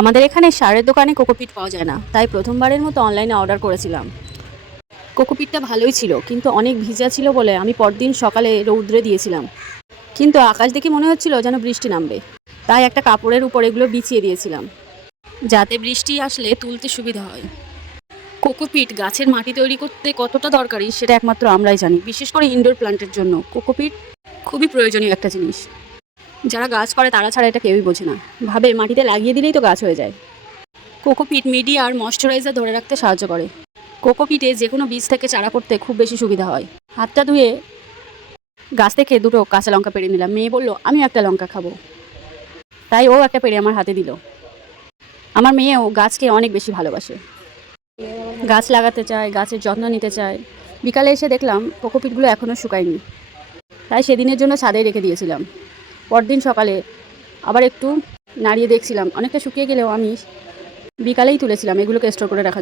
আমাদের এখানে সারের দোকানে কোকোপিট পাওয়া যায় না, তাই প্রথমবারের মতো অনলাইনে অর্ডার করেছিলাম। কোকোপিটটা ভালোই ছিল, কিন্তু অনেক ভিজা ছিল বলে আমি পরদিন সকালে রৌদ্রে দিয়েছিলাম। কিন্তু আকাশ দেখে মনে হচ্ছিল যেন বৃষ্টি নামবে, তাই একটা কাপড়ের উপর এগুলো বিছিয়ে দিয়েছিলাম, যাতে বৃষ্টি আসলে তুলতে সুবিধা হয়। কোকোপিট গাছের মাটি তৈরি করতে কতটা দরকারি সেটা একমাত্র আমরাই জানি, বিশেষ করে ইনডোর প্ল্যান্টের জন্য কোকোপিট খুবই প্রয়োজনীয় একটা জিনিস। যারা গাছ করে তারা ছাড়া এটা কেউই বোঝে না, ভাবে মাটিতে লাগিয়ে দিলেই তো গাছ হয়ে যায়। কোকোপিট মিডিয়া আর ময়শ্চারাইজার ধরে রাখতে সাহায্য করে। কোকোপিটে যে কোনো বীজ থেকে চারা করতে খুব বেশি সুবিধা হয়। হাতটা ধুয়ে গাছ থেকে দুটো কাঁচা লঙ্কা পেড়ে নিলাম। মেয়ে বলল আমিও একটা লঙ্কা খাবো, তাই ও একটা পেড়ে আমার হাতে দিল। আমার মেয়েও গাছকে অনেক বেশি ভালোবাসে, গাছ লাগাতে চায়, গাছের যত্ন নিতে চায়। বিকালে এসে দেখলাম কোকোপিটগুলো এখনও শুকায়নি, তাই সেদিনের জন্য ছাদে রেখে দিয়েছিলাম। পরদিন সকালে আবার একটু নাড়িয়ে দেখছিলাম, অনেকটা শুকিয়ে গেলেও আমি বিকালেই তুলেছিলাম এগুলোকে স্টোর করে রাখার